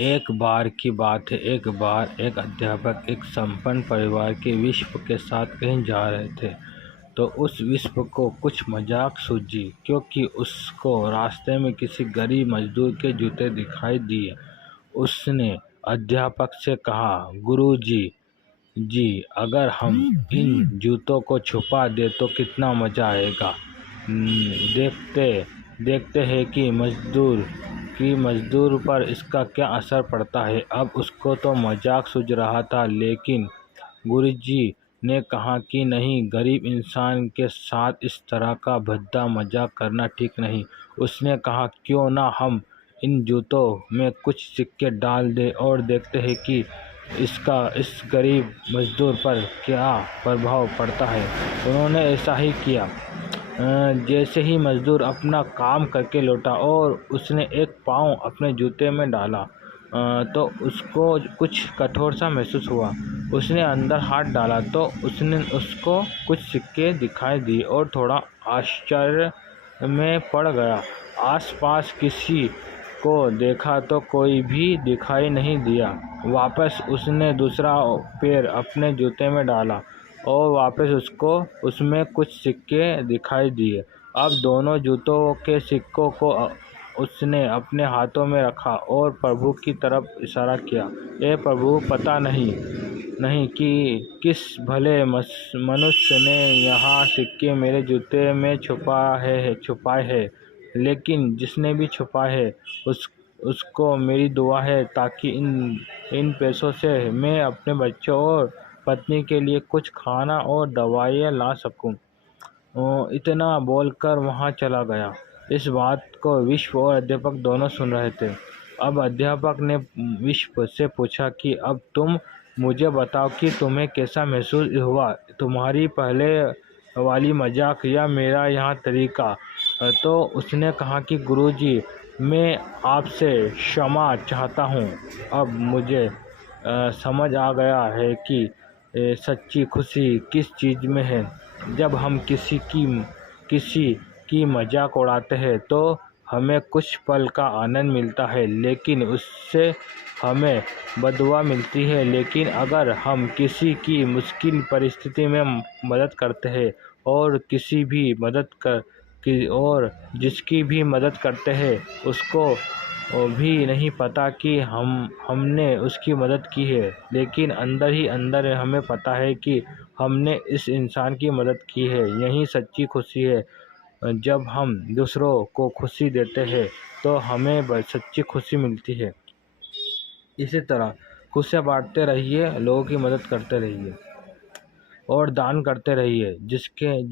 एक बार की बात है। एक बार एक अध्यापक एक संपन्न परिवार के विश्व के साथ कहीं जा रहे थे, तो उस विश्व को कुछ मजाक सूझी, क्योंकि उसको रास्ते में किसी गरीब मजदूर के जूते दिखाई दिए। उसने अध्यापक से कहा, गुरुजी जी, अगर हम इन जूतों को छुपा दे तो कितना मज़ा आएगा। देखते हैं कि मजदूर पर इसका क्या असर पड़ता है। अब उसको तो मजाक सूझ रहा था, लेकिन गुरुजी ने कहा कि नहीं, गरीब इंसान के साथ इस तरह का भद्दा मजाक करना ठीक नहीं। उसने कहा, क्यों ना हम इन जूतों में कुछ सिक्के डाल दें और देखते हैं कि इसका इस गरीब मजदूर पर क्या प्रभाव पड़ता है। उन्होंने ऐसा ही किया। जैसे ही मजदूर अपना काम करके लौटा और उसने एक पाँव अपने जूते में डाला, तो उसको कुछ कठोर सा महसूस हुआ। उसने अंदर हाथ डाला तो उसको कुछ सिक्के दिखाई दिए और थोड़ा आश्चर्य में पड़ गया। आसपास किसी को देखा तो कोई भी दिखाई नहीं दिया। वापस उसने दूसरा पैर अपने जूते में डाला और वापस उसको उसमें कुछ सिक्के दिखाई दिए। अब दोनों जूतों के सिक्कों को उसने अपने हाथों में रखा और प्रभु की तरफ इशारा किया। ए प्रभु, पता नहीं कि किस भले मनुष्य ने यहाँ सिक्के मेरे जूते में छुपाए हैं, लेकिन जिसने भी छुपाए है उसको मेरी दुआ है, ताकि इन पैसों से मैं अपने बच्चों और पत्नी के लिए कुछ खाना और दवाइयाँ ला सकूं। इतना बोलकर वहाँ चला गया। इस बात को विश्व और अध्यापक दोनों सुन रहे थे। अब अध्यापक ने विश्व से पूछा कि अब तुम मुझे बताओ कि तुम्हें कैसा महसूस हुआ, तुम्हारी पहले वाली मजाक या मेरा यहाँ तरीका। तो उसने कहा कि गुरुजी, मैं आपसे क्षमा चाहता हूँ। अब मुझे समझ आ गया है कि सच्ची खुशी किस चीज़ में है। जब हम किसी की मजाक उड़ाते हैं तो हमें कुछ पल का आनंद मिलता है, लेकिन उससे हमें बददुआ मिलती है। लेकिन अगर हम किसी की मुश्किल परिस्थिति में मदद करते हैं और जिसकी भी मदद करते हैं, उसको भी नहीं पता कि हमने उसकी मदद की है, लेकिन अंदर ही अंदर हमें पता है कि हमने इस इंसान की मदद की है। यही सच्ची खुशी है। जब हम दूसरों को खुशी देते हैं तो हमें सच्ची खुशी मिलती है। इसी तरह खुशियाँ बांटते रहिए, लोगों की मदद करते रहिए और दान करते रहिए। जिसके